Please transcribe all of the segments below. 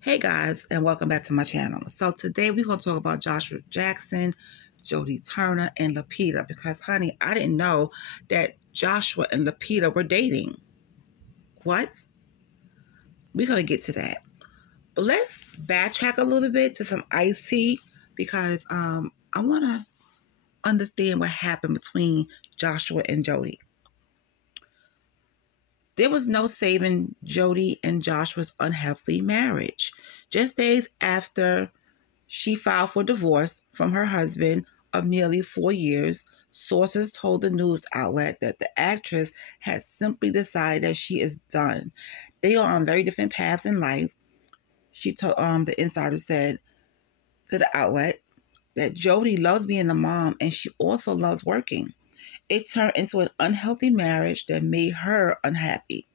Hey guys, and welcome back to my channel. So today we're going to talk about Joshua Jackson, Jodie Turner, and Lupita because, honey, I didn't know that Joshua and Lupita were dating. What? We're going to get to that. But let's backtrack a little bit to some iced tea because I want to understand what happened between Joshua and Jodie. There was no saving Jodie and Joshua's unhealthy marriage. Just days after she filed for divorce from her husband of nearly 4 years, sources told the news outlet that the actress has simply decided that she is done. They are on very different paths in life. She told the insider said to the outlet that Jodie loves being a mom and she also loves working. It turned into an unhealthy marriage that made her unhappy.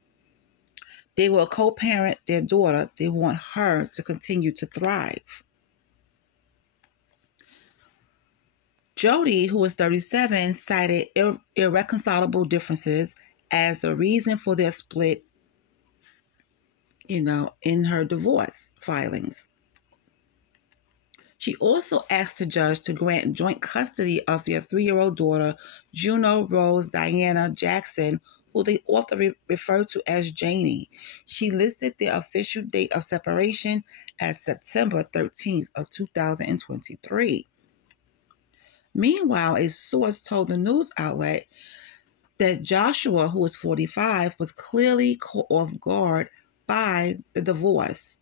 They will co-parent their daughter. They want her to continue to thrive. Jodie, who was 37, cited irreconcilable differences as the reason for their split, in her divorce filings. She also asked the judge to grant joint custody of their 3-year-old daughter, Juno Rose Diana Jackson, who the author referred to as Janie. She listed their official date of separation as September 13th of 2023. Meanwhile, a source told the news outlet that Joshua, who was 45, was clearly caught off guard by the divorce.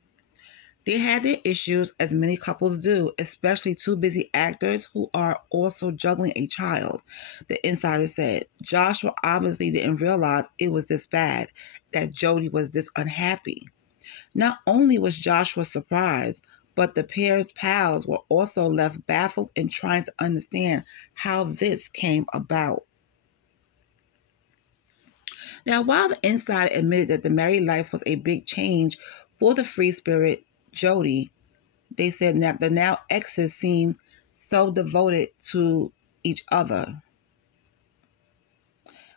They had their issues, as many couples do, especially two busy actors who are also juggling a child, the insider said. Joshua obviously didn't realize it was this bad, that Jodie was this unhappy. Not only was Joshua surprised, but the pair's pals were also left baffled in trying to understand how this came about. Now, while the insider admitted that the married life was a big change for the free spirit Jodie, they said that the now exes seem so devoted to each other.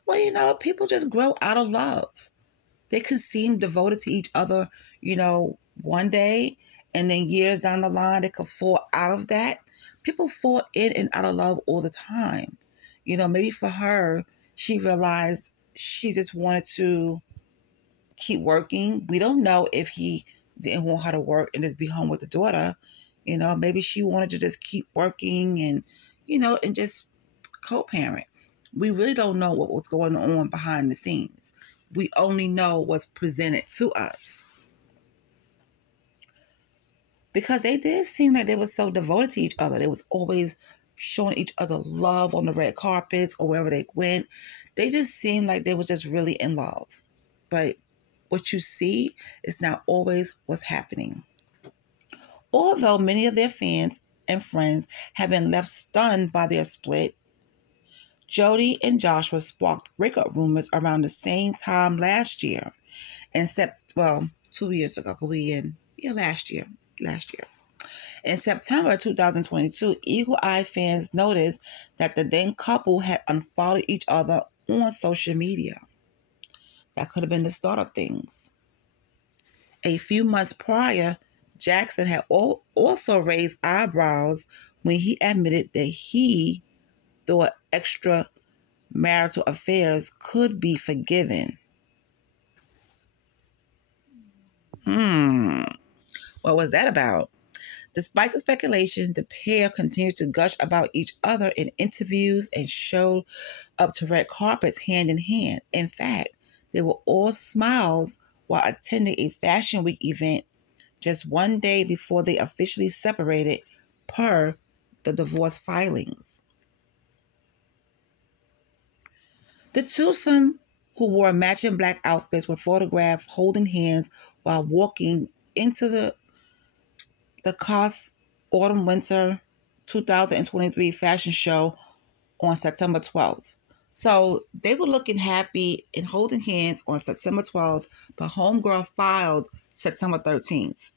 Well, people just grow out of love. They could seem devoted to each other, one day, and then years down the line, they could fall out of that. People fall in and out of love all the time. Maybe for her, she realized she just wanted to keep working. We don't know if he didn't want her to work and just be home with the daughter. Maybe she wanted to just keep working and, and just co-parent. We really don't know what was going on behind the scenes. We only know what's presented to us. Because they did seem like they were so devoted to each other. They was always showing each other love on the red carpets or wherever they went. They just seemed like they was just really in love. But what you see is not always what's happening. Although many of their fans and friends have been left stunned by their split, Jodie and Joshua sparked breakup rumors around the same time last year. 2 years ago, last year. In September 2022, Eagle Eye fans noticed that the then couple had unfollowed each other on social media. That could have been the start of things. A few months prior, Jackson had also raised eyebrows when he admitted that he thought extramarital affairs could be forgiven. What was that about? Despite the speculation, the pair continued to gush about each other in interviews and showed up to red carpets hand in hand. In fact, they were all smiles while attending a Fashion Week event just one day before they officially separated per the divorce filings. The twosome, who wore matching black outfits, were photographed holding hands while walking into the COS Autumn-Winter 2023 fashion show on September 12th. So they were looking happy and holding hands on September 12th, but homegirl filed September 13th.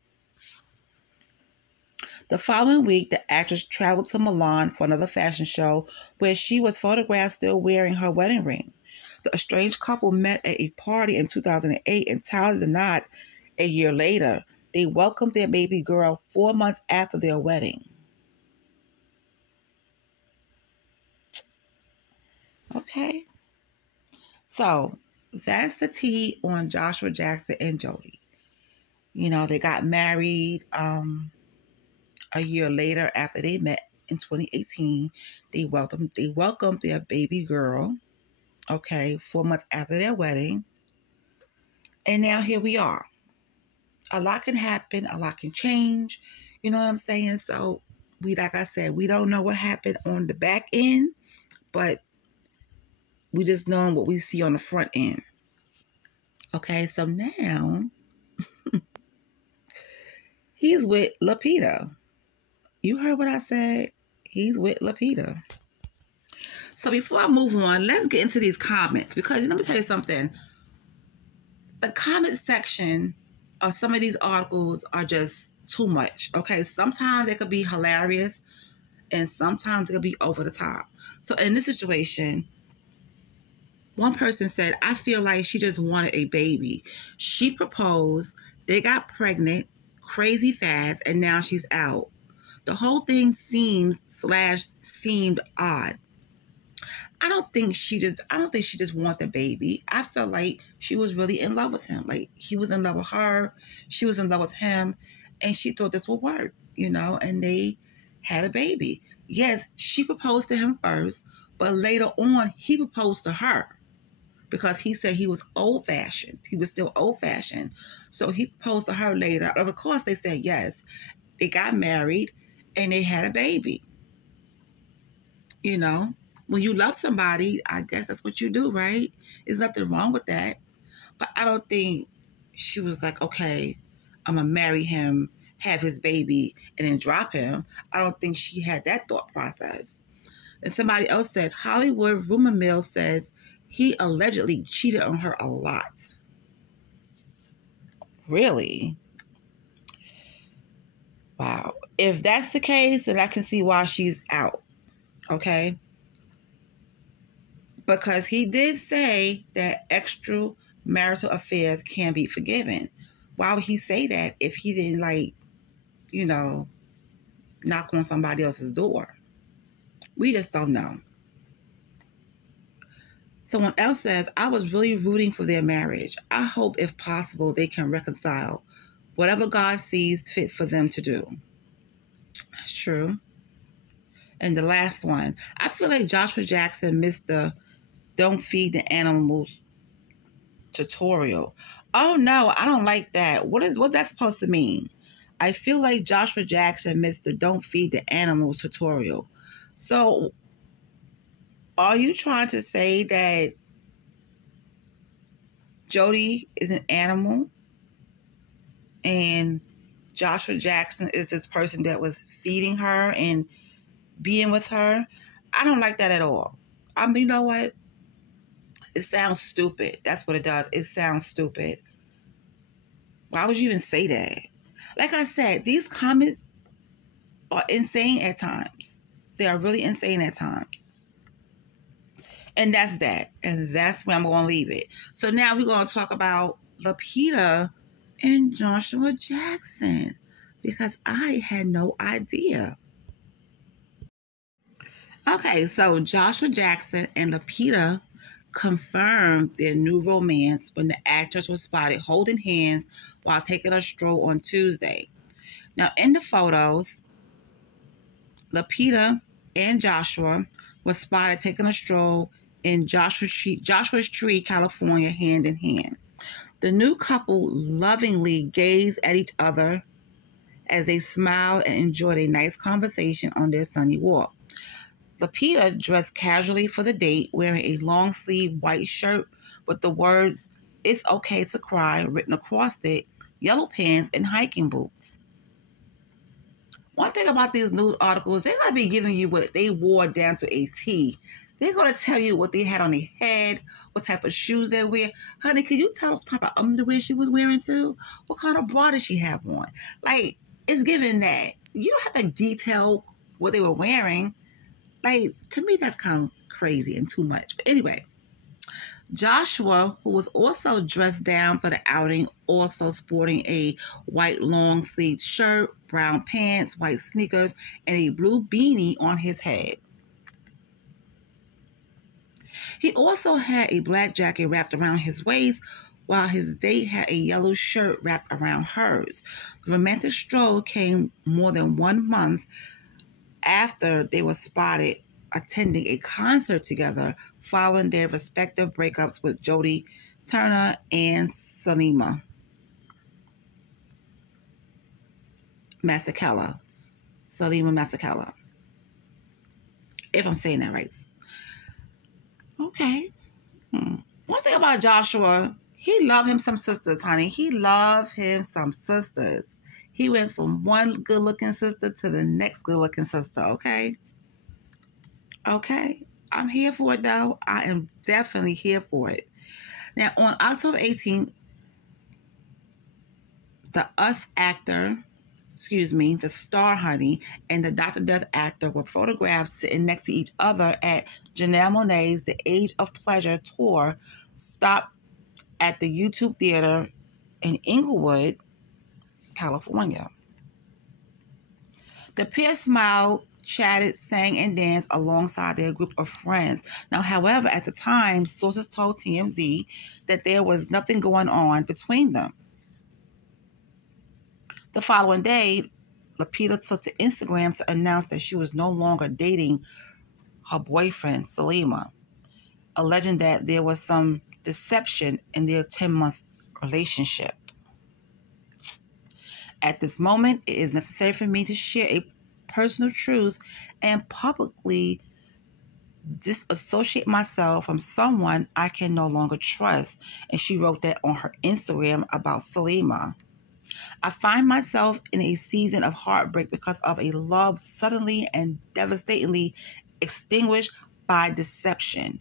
The following week, the actress traveled to Milan for another fashion show where she was photographed still wearing her wedding ring. The estranged couple met at a party in 2008 and tied the knot a year later. They welcomed their baby girl 4 months after their wedding. Okay. So that's the tea on Joshua Jackson and Jodie. You know, they got married a year later after they met in 2018. They welcomed their baby girl, okay, 4 months after their wedding. And now here we are. A lot can happen, a lot can change. You know what I'm saying? So like I said, we don't know what happened on the back end, but we just know what we see on the front end. Okay, so now he's with Lupita. You heard what I said? He's with Lupita. So before I move on, let's get into these comments, because let me tell you something. The comment section of some of these articles are just too much. Okay, sometimes they could be hilarious and sometimes they could be over the top. So in this situation, one person said, I feel like she just wanted a baby. She proposed, they got pregnant, crazy fast, and now she's out. The whole thing seemed odd. I don't think she just wanted the baby. I felt like she was really in love with him. Like, he was in love with her, she was in love with him, and she thought this would work, you know, and they had a baby. Yes, she proposed to him first, but later on, he proposed to her because he said he was old-fashioned. He was still old-fashioned. So he proposed to her later. Of course, they said yes. They got married, and they had a baby. You know, when you love somebody, I guess that's what you do, right? There's nothing wrong with that. But I don't think she was like, okay, I'm going to marry him, have his baby, and then drop him. I don't think she had that thought process. And somebody else said, Hollywood rumor mill says he allegedly cheated on her a lot. Really? Wow. If that's the case, then I can see why she's out. Okay? Because he did say that extramarital affairs can be forgiven. Why would he say that if he didn't, like, you know, knock on somebody else's door? We just don't know. Someone else says, I was really rooting for their marriage. I hope, if possible, they can reconcile. Whatever God sees fit for them to do. That's true. And the last one, I feel like Joshua Jackson missed the don't feed the animals tutorial. Oh no, I don't like that. What's that supposed to mean? I feel like Joshua Jackson missed the don't feed the animals tutorial. So are you trying to say that Jodie is an animal and Joshua Jackson is this person that was feeding her and being with her? I don't like that at all. I mean, you know what? It sounds stupid. That's what it does. It sounds stupid. Why would you even say that? Like I said, these comments are insane at times. They are really insane at times. And that's that. And that's where I'm going to leave it. So now we're going to talk about Lupita and Joshua Jackson, because I had no idea. Okay, so Joshua Jackson and Lupita confirmed their new romance when the actors were spotted holding hands while taking a stroll on Tuesday. Now, in the photos, Lupita and Joshua were spotted taking a stroll in Joshua's Tree, California, hand in hand. The new couple lovingly gazed at each other as they smiled and enjoyed a nice conversation on their sunny walk. Lupita dressed casually for the date, wearing a long-sleeve white shirt with the words, "It's okay to cry," written across it, yellow pants, and hiking boots. One thing about these news articles, they're going to be giving you what they wore down to a T. They're going to tell you what they had on their head, what type of shoes they wear. Honey, can you tell what type of underwear she was wearing too? What kind of bra did she have on? Like, it's given that. You don't have to detail what they were wearing. Like, to me, that's kind of crazy and too much. But anyway, Joshua, who was also dressed down for the outing, also sporting a white long-sleeved shirt, brown pants, white sneakers, and a blue beanie on his head. He also had a black jacket wrapped around his waist, while his date had a yellow shirt wrapped around hers. The romantic stroll came more than 1 month after they were spotted attending a concert together following their respective breakups with Jodie Turner and Salima Masekela. If I'm saying that right. Okay. One thing about Joshua, he loved him some sisters, honey. He loved him some sisters. He went from one good-looking sister to the next good-looking sister, okay? Okay. I'm here for it, though. I am definitely here for it. Now, on October 18th, the Star Honey, and the Dr. Death actor were photographed sitting next to each other at Janelle Monáe's The Age of Pleasure tour stop at the YouTube Theater in Inglewood, California. The pair smiled, chatted, sang, and danced alongside their group of friends. Now, however, at the time, sources told TMZ that there was nothing going on between them. The following day, Lupita took to Instagram to announce that she was no longer dating her boyfriend, Salima, alleging that there was some deception in their 10-month relationship. At this moment, it is necessary for me to share a personal truth and publicly disassociate myself from someone I can no longer trust. And she wrote that on her Instagram about Salima. I find myself in a season of heartbreak because of a love suddenly and devastatingly extinguished by deception.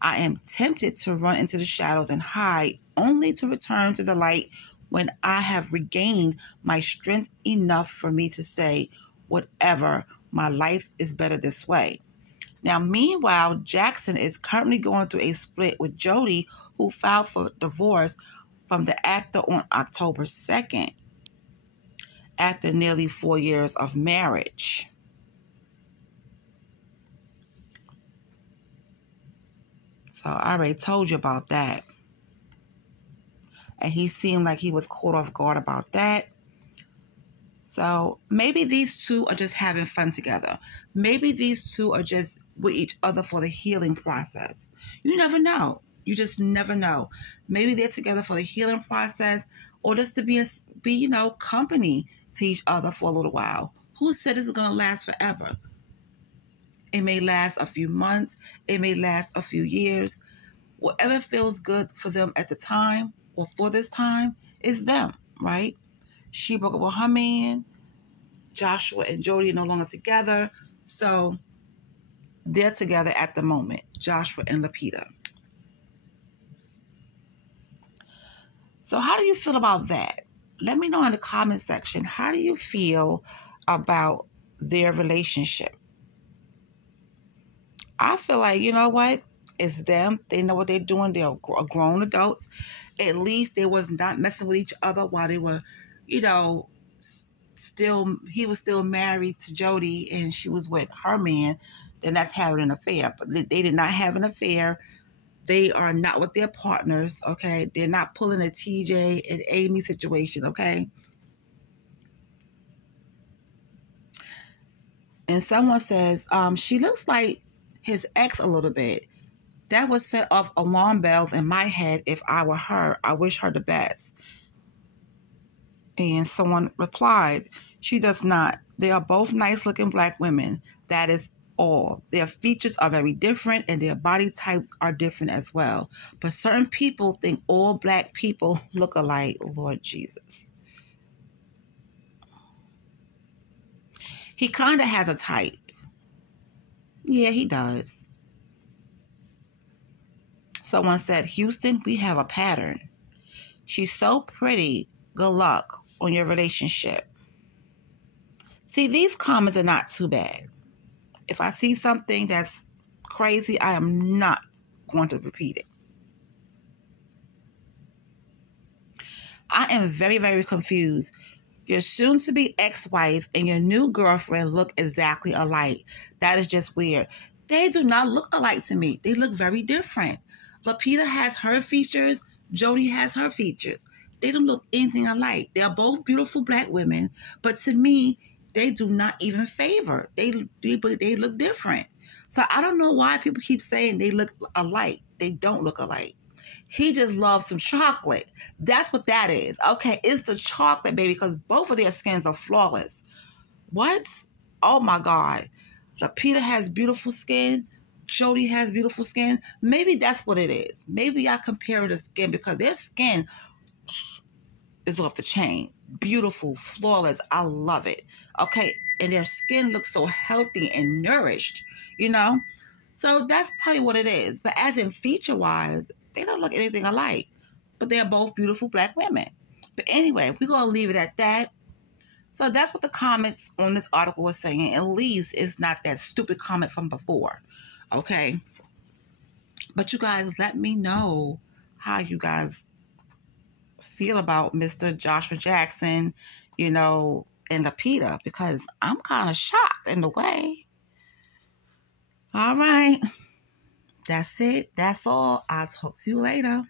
I am tempted to run into the shadows and hide, only to return to the light when I have regained my strength enough for me to say, whatever, my life is better this way. Now, meanwhile, Jackson is currently going through a split with Jodie, who filed for divorce from the actor on October 2nd, after nearly 4 years of marriage. So I already told you about that. And he seemed like he was caught off guard about that. So maybe these two are just having fun together. Maybe these two are just with each other for the healing process. You never know. You just never know. Maybe they're together for the healing process, or just to be company to each other for a little while. Who said this is going to last forever? It may last a few months. It may last a few years. Whatever feels good for them at the time or for this time is them, right? She broke up with her man. Joshua and Jodie are no longer together. So they're together at the moment, Joshua and Lupita. So how do you feel about that? Let me know in the comment section. How do you feel about their relationship? I feel like, you know what? It's them. They know what they're doing. They're grown adults. At least they was not messing with each other while they were, he was still married to Jodie and she was with her man. Then that's having an affair. But they did not have an affair. They are not with their partners, okay? They're not pulling a TJ and Amy situation, okay? And someone says, she looks like his ex a little bit. That would set off alarm bells in my head if I were her. I wish her the best. And someone replied, she does not. They are both nice-looking black women. That is all. Their features are very different and their body types are different as well. But certain people think all black people look alike. Lord Jesus. He kind of has a type. Yeah, he does. Someone said, Houston, we have a pattern. She's so pretty. Good luck on your relationship. See, these comments are not too bad. If I see something that's crazy, I am not going to repeat it. I am very, very confused. Your soon-to-be ex-wife and your new girlfriend look exactly alike. That is just weird. They do not look alike to me. They look very different. Lupita has her features. Jodie has her features. They don't look anything alike. They are both beautiful black women, but to me, they do not even favor. They look different. So I don't know why people keep saying they look alike. They don't look alike. He just loves some chocolate. That's what that is. Okay, it's the chocolate, baby, because both of their skins are flawless. What? Oh my God. Lupita has beautiful skin. Jodie has beautiful skin. Maybe that's what it is. Maybe y'all compare the skin because their skin is off the chain. Beautiful, flawless. I love it. Okay, and their skin looks so healthy and nourished, you know? So that's probably what it is. But as in feature-wise, they don't look anything alike. But they're both beautiful black women. But anyway, we're going to leave it at that. So that's what the comments on this article was saying. At least it's not that stupid comment from before. Okay? But you guys, let me know how you guys feel about Mr. Joshua Jackson, and Lupita, because I'm kind of shocked in a way. All right. That's it. That's all. I'll talk to you later.